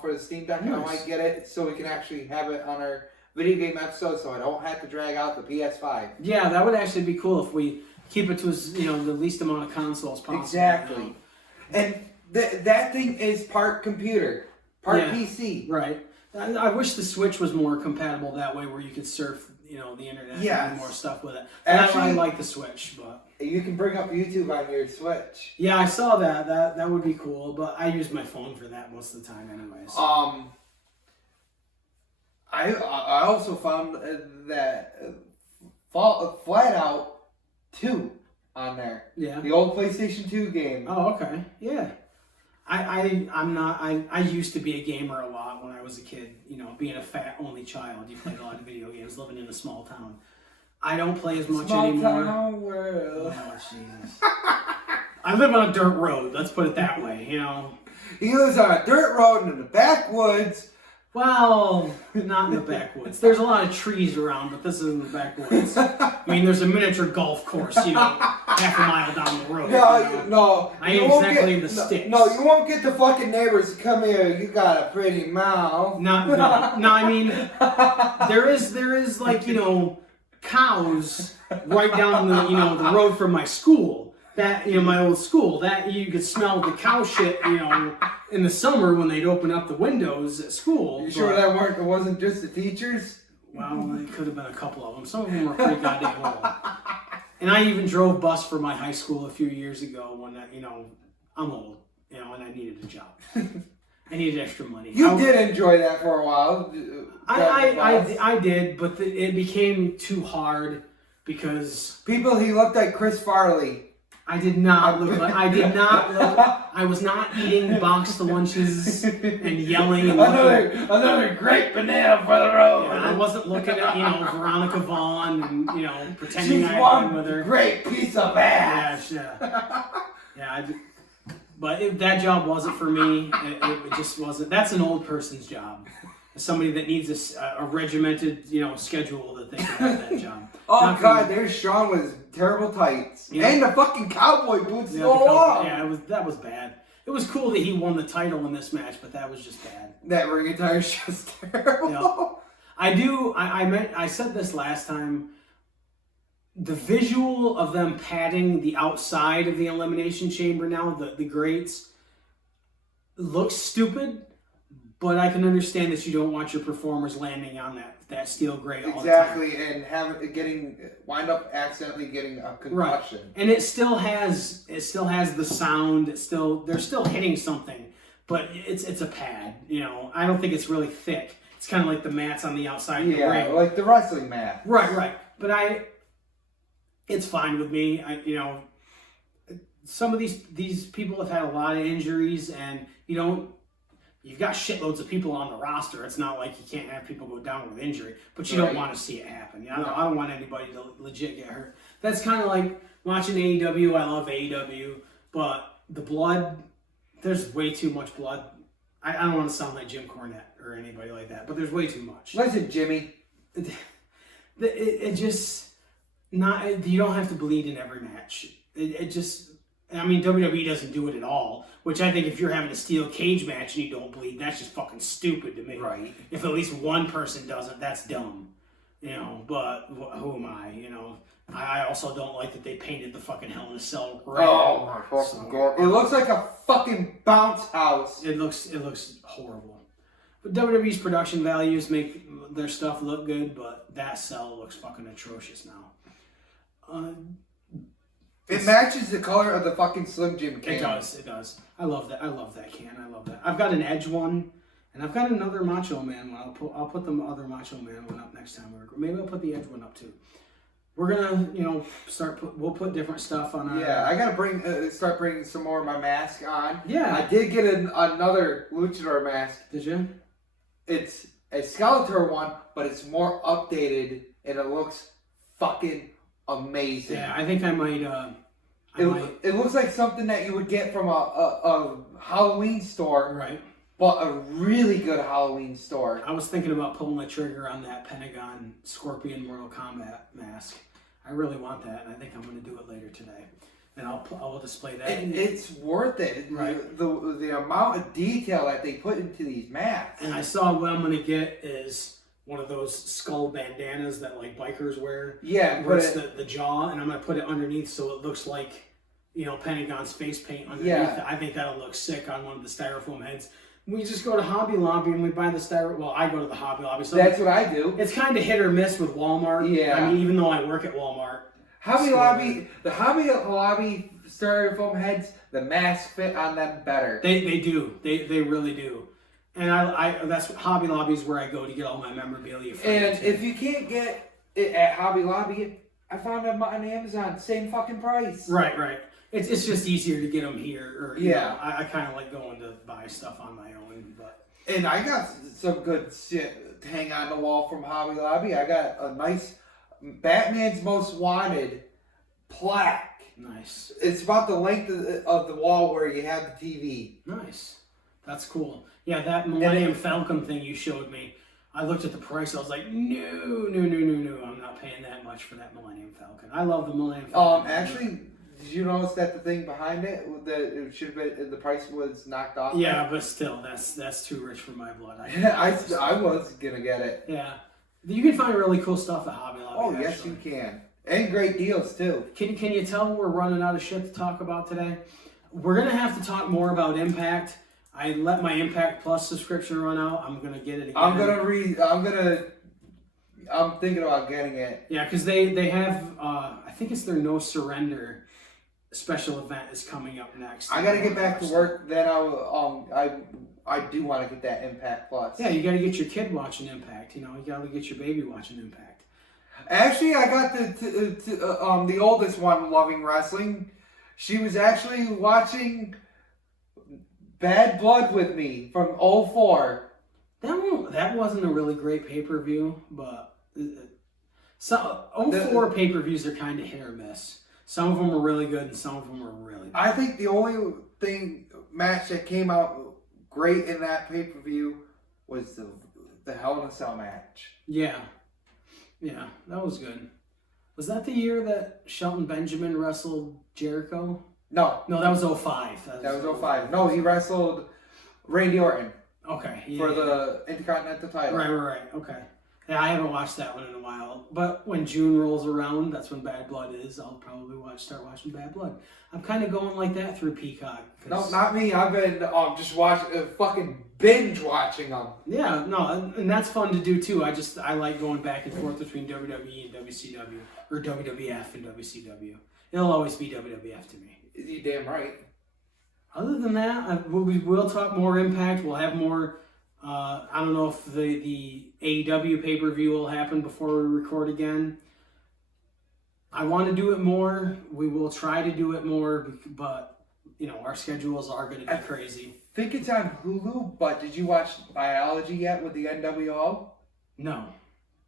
for the Steam Deck, and I might get it so we can actually have it on our video game episode, so I don't have to drag out the PS5. Yeah, that would actually be cool if we keep it to the least amount of consoles possible. Exactly. And that thing is part computer, part PC. Right. I wish the Switch was more compatible that way, where you could surf, the internet and do more stuff with it. Actually, I like the Switch, but you can bring up YouTube on your Switch. Yeah, I saw that. That would be cool, but I use my phone for that most of the time, anyways. I also found that Flat Out 2 on there. Yeah. The old PlayStation 2 game. Oh, okay. Yeah. I used to be a gamer a lot when I was a kid. Being a fat only child, you played a lot of video games, living in a small town. I don't play as much anymore. Small town world. Oh, Jesus. I live on a dirt road, let's put it that way, He lives on a dirt road in the backwoods. Well, not in the backwoods. There's a lot of trees around, but this isn't the backwoods. I mean, there's a miniature golf course, half a mile down the road. No. I ain't exactly in the sticks. No, you won't get the fucking neighbors to come here. You got a pretty mouth. No, I mean, there is like, cows right down the road from my school. That, my old school, that you could smell the cow shit, in the summer when they'd open up the windows at school. You sure it wasn't just the teachers? Well, it could have been a couple of them. Some of them were pretty goddamn old. And I even drove bus for my high school a few years ago when, I'm old, and I needed a job. I needed extra money. You did enjoy that for a while. I did, but it became too hard because... He looked like Chris Farley. I did not look. I was not eating boxed lunches and yelling. And another great banana for the road. Yeah, I wasn't looking at Veronica Vaughn and pretending She's I was with her. Great piece of ass. Yeah. But that job wasn't for me. It just wasn't. That's an old person's job. Somebody that needs a regimented schedule that they can have that job. Oh God, there's Sean with terrible tights and the fucking cowboy boots go along. Yeah, that was bad. It was cool that he won the title in this match, but that was just bad. That ring attire is just terrible. I said this last time. The visual of them padding the outside of the Elimination Chamber now, the grates, looks stupid. But I can understand that you don't want your performers landing on that steel grate all the time. Exactly, and wind up accidentally getting a concussion. Right. And it still has the sound. They're still hitting something, but it's a pad. I don't think it's really thick. It's kind of like the mats on the outside of the ring. Yeah, like the wrestling mat. Right. But it's fine with me. Some of these people have had a lot of injuries, and you've got shitloads of people on the roster. It's not like you can't have people go down with injury, but you don't want to see it happen. I don't want anybody to legit get hurt. That's kind of like watching AEW. I love AEW, but the blood, there's way too much blood. I don't want to sound like Jim Cornette or anybody like that, but there's way too much. Listen, Jimmy. It just not. You don't have to bleed in every match. WWE doesn't do it at all, which I think if you're having a steel cage match and you don't bleed, that's just fucking stupid to me. Right. If at least one person doesn't, that's dumb. But who am I? I also don't like that they painted the fucking Hell in a Cell red. Oh my fucking God. It looks like a fucking bounce house. It looks horrible. But WWE's production values make their stuff look good, but that cell looks fucking atrocious now. It matches the color of the fucking Slim Jim can. It does. I love that can. I love that. I've got an Edge one, and I've got another Macho Man one. I'll put the other Macho Man one up next time. Maybe I'll put the Edge one up too. We're gonna, we'll put different stuff on our... Yeah, I gotta start bringing some more of my mask on. Yeah. I did get another Luchador mask. Did you? It's a Skeletor one, but it's more updated, and it looks fucking amazing. Yeah, I think I might. It looks like something that you would get from a Halloween store, right? But a really good Halloween store. I was thinking about pulling the trigger on that Pentagon Scorpion Mortal Kombat mask. I really want that, and I think I'm going to do it later today. and I'll display that. And it's worth it. Right. The amount of detail that they put into these mats. And I saw what I'm gonna get is one of those skull bandanas that like bikers wear. Yeah, where it's the jaw, and I'm gonna put it underneath so it looks like, you know, Pentagon's face paint underneath. Yeah. I think that'll look sick on one of the styrofoam heads. We just go to Hobby Lobby and we buy the styrofoam. Well, I go to the Hobby Lobby. So that's what I do. It's kind of hit or miss with Walmart. Yeah. I mean, even though I work at Walmart. Hobby Lobby, the Hobby Lobby styrofoam heads, the masks fit on them better. They do. They really do. And I that's Hobby Lobby is where I go to get all my memorabilia. And if you can't get it at Hobby Lobby, I found them on Amazon, same fucking price. Right. It's just easier to get them here. Or you Yeah. know, I kind of like going to buy stuff on my own, but. And I got some good shit to hang on the wall from Hobby Lobby. I got a nice Batman's Most Wanted plaque. Nice. It's about the length of the wall where you have the TV. Nice. That's cool. Yeah, that Millennium Falcon thing you showed me, I looked at the price, I was like, no, I'm not paying that much for that Millennium Falcon. I love the Millennium Falcon. Actually, did you notice that the thing behind it, that it should have been, the price was knocked off? Yeah, but still, that's too rich for my blood. I was gonna get it. Yeah. You can find really cool stuff at Hobby Lobby. Oh, yes, you can. And great deals, too. Can you tell we're running out of shit to talk about today? We're going to have to talk more about Impact. I let my Impact Plus subscription run out. I'm going to get it again. I'm thinking about getting it. Yeah, because they have, I think it's their No Surrender special event is coming up next. I got to get back to work, then I do want to get that Impact Plus. Yeah, you got to get your kid watching Impact. You know, you got to get your baby watching Impact. Actually, I got the oldest one loving wrestling. She was actually watching Bad Blood with me from 04. That wasn't a really great pay-per-view, but so 04 pay-per-views are kind of hit or miss. Some of them are really good and some of them are really bad. I think the only match that came out great in that pay-per-view was the Hell in a Cell match. Yeah, that was good. Was that the year that Shelton Benjamin wrestled Jericho? No, that was 05. That was 05. No, he wrestled Randy Orton. Okay. For the Intercontinental title. Right. Okay. Yeah, I haven't watched that one in a while. But when June rolls around, that's when Bad Blood is. I'll probably start watching Bad Blood. I'm kind of going like that through Peacock. No, not me. I've been just watching, fucking binge watching them. Yeah, no, and that's fun to do too. I like going back and forth between WWE and WCW, or WWF and WCW. It'll always be WWF to me. You're damn right. Other than that, we will talk more Impact. We'll have more. I don't know if the AEW pay-per-view will happen before we record again. I want to do it more. We will try to do it more, but you know our schedules are going to be crazy. I think it's on Hulu, but did you watch Biology yet with the NWO? No.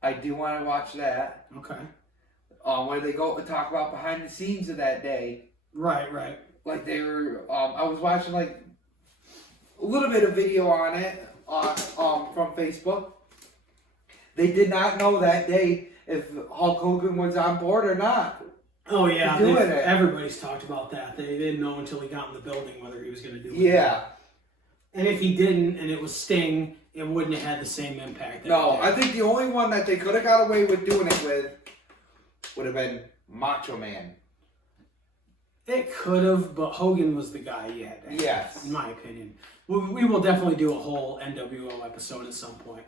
I do want to watch that. Okay. Where they go and talk about behind the scenes of that day. Right. Like they were, I was watching like a little bit of video on it from Facebook. They did not know that day if Hulk Hogan was on board or not. Oh yeah, it. Everybody's talked about that. They didn't know until he got in the building whether he was going to do it. Yeah. And if he didn't, and it was Sting, it wouldn't have had the same impact. No, I think the only one that they could have got away with doing it with would have been Macho Man. It could have, but Hogan was the guy you had to have, yes. in my opinion. We will definitely do a whole NWO episode at some point.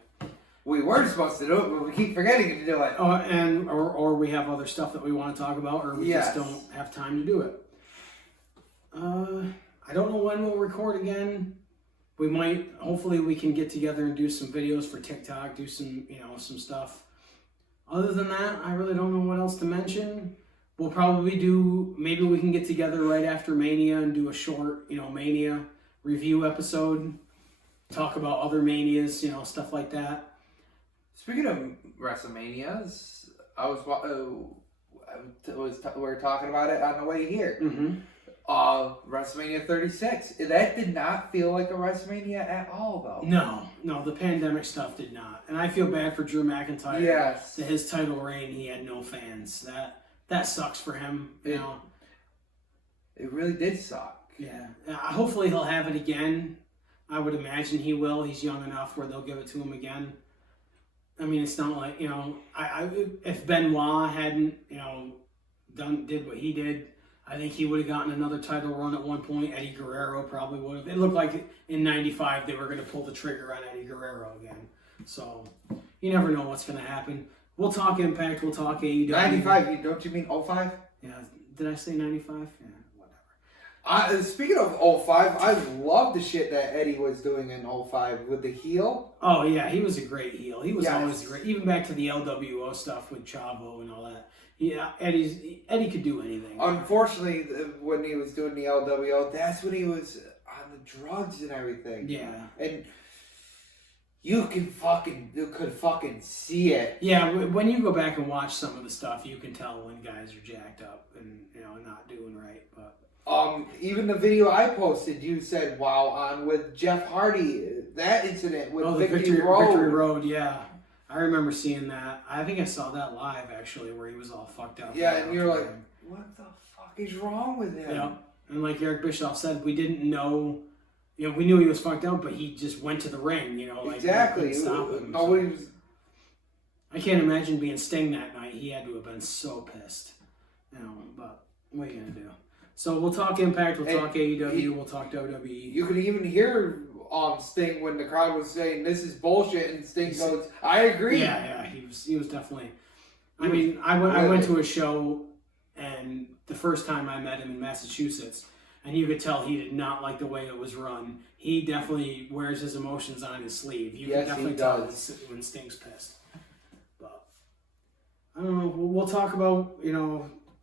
We were supposed to do it, but we keep forgetting to do it. Or we have other stuff that we want to talk about, or we just don't have time to do it. I don't know when we'll record again. We might, hopefully we can get together and do some videos for TikTok, do some, some stuff. Other than that, I really don't know what else to mention. We'll probably maybe we can get together right after Mania and do a short, Mania review episode. Talk about other Manias, stuff like that. Speaking of WrestleManias, we were talking about it on the way here. Mm-hmm. WrestleMania 36. That did not feel like a WrestleMania at all, though. No, the pandemic stuff did not. And I feel bad for Drew McIntyre. Yes. That his title reign, he had no fans. That sucks for him, It really did suck. Yeah. Hopefully he'll have it again. I would imagine he will. He's young enough where they'll give it to him again. I mean, it's not like, if Benoit hadn't, did what he did, I think he would have gotten another title run at one point. Eddie Guerrero probably would have. It looked like in '95 they were going to pull the trigger on Eddie Guerrero again. So you never know what's going to happen. We'll talk Impact. We'll talk AEW. 95, don't you mean 05? Yeah. Did I say 95? Yeah. Speaking of 05, I love the shit that Eddie was doing in 05 with the heel. Oh, yeah, he was a great heel. He was always great. Even back to the LWO stuff with Chavo and all that. Yeah, Eddie could do anything. Unfortunately, when he was doing the LWO, that's when he was on the drugs and everything. Yeah. And you could fucking see it. Yeah, when you go back and watch some of the stuff, you can tell when guys are jacked up and, not doing right, but... Even the video I posted, you said, wow, on with Jeff Hardy, that incident with Victory Road. Victory Road, yeah. I remember seeing that. I think I saw that live, actually, where he was all fucked up. Yeah, and you're like, what the fuck is wrong with him? Yeah, and like Eric Bischoff said, we didn't know, we knew he was fucked up, but he just went to the ring, Exactly. Stop him. Nobody was... I can't imagine being Sting that night. He had to have been so pissed. But what are you going to do? So we'll talk Impact, we'll talk AEW, we'll talk WWE. You could even hear Sting when the crowd was saying this is bullshit, and Sting goes, "I agree." Yeah, he was definitely. I mean, I went to a show, and the first time I met him in Massachusetts, and you could tell he did not like the way it was run. He definitely wears his emotions on his sleeve. You can definitely tell when Sting's pissed. But I don't know. We'll talk about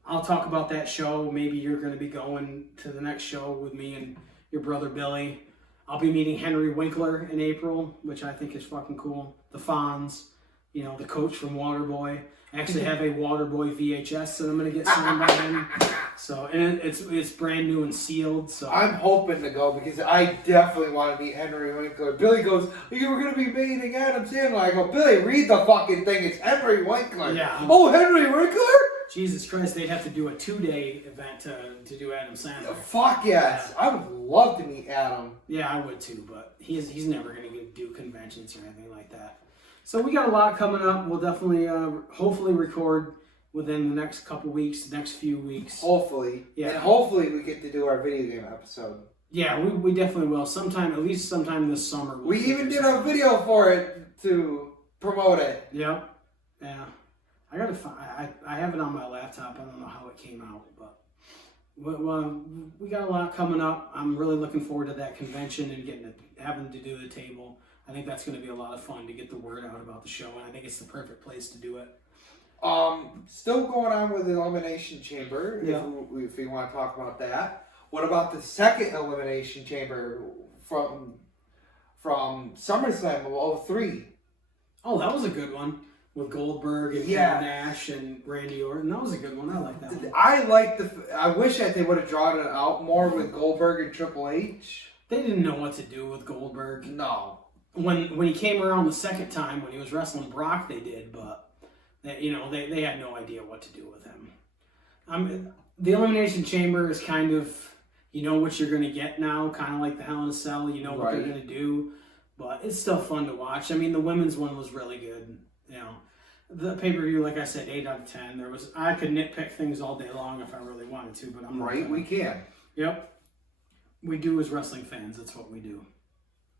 I'll talk about that show. Maybe you're going to be going to the next show with me and your brother Billy. I'll be meeting Henry Winkler in April, which I think is fucking cool. The Fonz, the coach from Waterboy. I actually have a Waterboy VHS that I'm going to get signed by him. So, and it's brand new and sealed. So I'm hoping to go because I definitely want to meet Henry Winkler. Billy goes, "You were going to be meeting Adam Sandler." I go, "Billy, read the fucking thing. It's Henry Winkler." Yeah. Oh, Henry Winkler? Jesus Christ, they'd have to do a 2-day event to do Adam Sandler. Fuck yes. Yeah. I would love to meet Adam. Yeah, I would too, but he's never going to do conventions or anything like that. So we got a lot coming up. We'll definitely, hopefully record within the next couple weeks, next few weeks. Hopefully. Yeah. And hopefully we get to do our video game episode. Yeah, we definitely will. At least sometime this summer. We even did a video for it to promote it. Yep. Yeah. I gotta find. I have it on my laptop. I don't know how it came out, but we got a lot coming up. I'm really looking forward to that convention and having to do the table. I think that's going to be a lot of fun to get the word out about the show, and I think it's the perfect place to do it. Still going on with the Elimination Chamber. Yeah. If we want to talk about that. What about the second Elimination Chamber from SummerSlam of 03? Oh, that was a good one. With Goldberg and Kevin Nash and Randy Orton. That was a good one. I like that one. I wish that they would have drawn it out more with Goldberg and Triple H. They didn't know what to do with Goldberg. No. When he came around the second time, when he was wrestling Brock, they did, but they had no idea what to do with him. The Elimination Chamber is kind of, what you're going to get now, kind of like the Hell in a Cell. What they're going to do, but it's still fun to watch. I mean, the women's one was really good. The pay-per-view, like I said, 8 out of 10. I could nitpick things all day long if I really wanted to, but I'm not gonna. We can. Yep. We do as wrestling fans. That's what we do.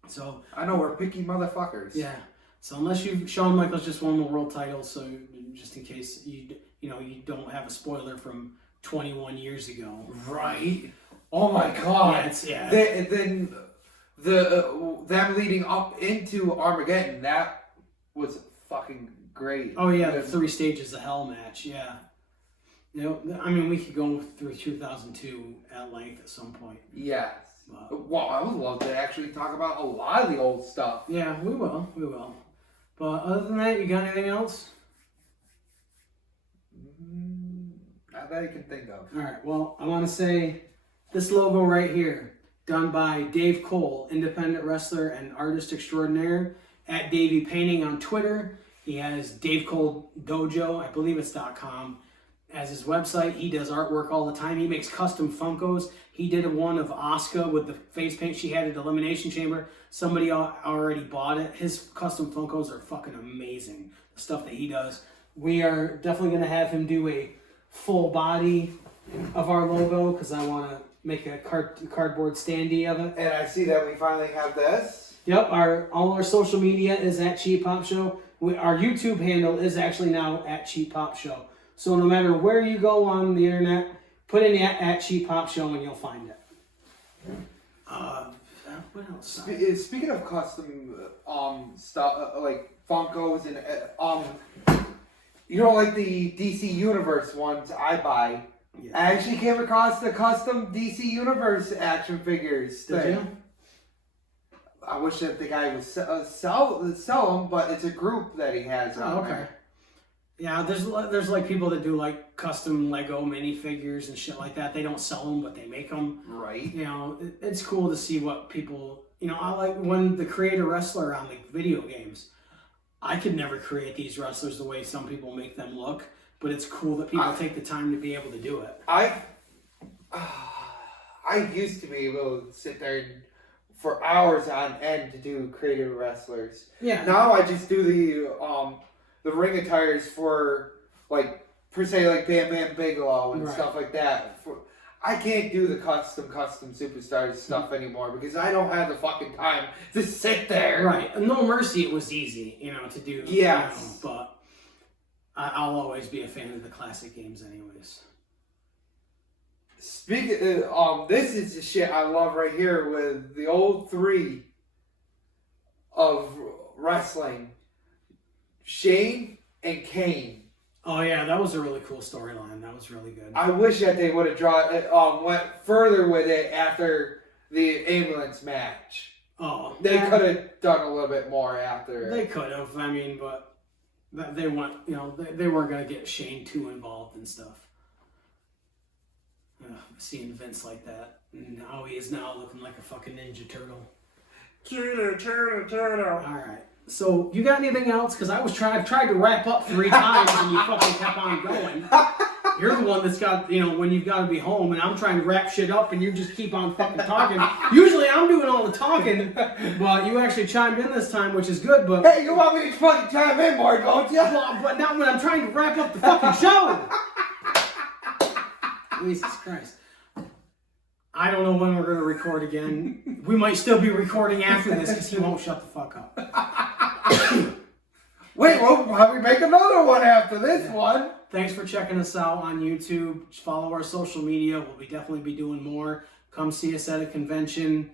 So I know we're picky motherfuckers. Yeah. So unless Shawn Michaels just won the world title, so just in case you don't have a spoiler from 21 years ago. Right. Oh my God. Yeah. Then them leading up into Armageddon, that was fucking great. Oh yeah, the 3 stages of hell match. Yeah. I mean, we could go through 2002 at length at some point. Yes. Well, I would love to actually talk about a lot of the old stuff. Yeah, we will. But other than that, you got anything else? Not that I can think of. All right. Well, I want to say this logo right here, done by Dave Cole, independent wrestler and artist extraordinaire, at Davey Painting on Twitter. He has Dave Cole Dojo, I believe it's .com. as his website. He does artwork all the time. He makes custom Funkos. He did one of Asuka with the face paint she had at Elimination Chamber. Somebody already bought it. His custom Funkos are fucking amazing. The stuff that he does. We are definitely going to have him do a full body of our logo because I want to make a cardboard standee of it. And I see that we finally have this. Yep, all our social media is at Cheap Pop Show. Our YouTube handle is actually now at Cheap Pop Show. So no matter where you go on the internet, put in at Cheap Pop Show and you'll find it. What else? Speaking of custom stuff, like Funkos and like the DC Universe ones I buy. Yeah. I actually came across the custom DC Universe action figures. Did you? I wish that the guy would sell them, but it's a group that he has. Oh, okay. There. Yeah, there's like people that do like custom Lego minifigures and shit like that. They don't sell them, but they make them. Right. You know, it's cool to see what people. You know, I like when the creator wrestler on the video games. I could never create these wrestlers the way some people make them look, but it's cool that people take the time to be able to do it. I used to be able to sit there for hours on end to do creative wrestlers. Yeah. Now I just do the ring attires for like per se like Bam Bam Bigelow and stuff like that. I can't do the custom superstars stuff anymore because I don't have the fucking time to sit there. Right. No Mercy, it was easy, to do. Yes. But I'll always be a fan of the classic games anyways. Speaking this is the shit I love right here with the old three of wrestling. Shane and Kane. Oh yeah, that was a really cool storyline. That was really good. I wish that they would have went further with it after the ambulance match. Oh, they could have done a little bit more after. They could have. I mean, but they want they weren't gonna get Shane too involved and stuff. Seeing Vince like that, and how he is now looking like a fucking Ninja Turtle. Turtle. All right. So, you got anything else? Because I've tried to wrap up 3 times and you fucking kept on going. You're the one that's got, when you've got to be home and I'm trying to wrap shit up and you just keep on fucking talking. Usually I'm doing all the talking, but you actually chimed in this time, which is good, but... Hey, you want me to fucking chime in more, don't you? But not when I'm trying to wrap up the fucking show! Jesus Christ. I don't know when we're going to record again. We might still be recording after this because he won't shut the fuck up. Wait, we'll probably make another one after this one. Thanks for checking us out on YouTube. Follow our social media. We'll definitely be doing more. Come see us at a convention.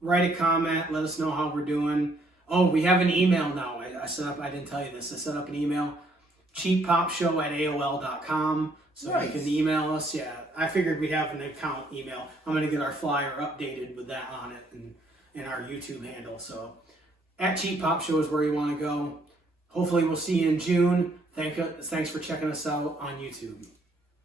Write a comment. Let us know how we're doing. Oh, we have an email now. I set up. I didn't tell you this. I set up an email. cheappopshow@aol.com. So nice. You can email us. Yeah, I figured we'd have an account email. I'm going to get our flyer updated with that on it and our YouTube handle. So at Cheap Pop Show is where you want to go. Hopefully we'll see you in June. Thanks for checking us out on YouTube.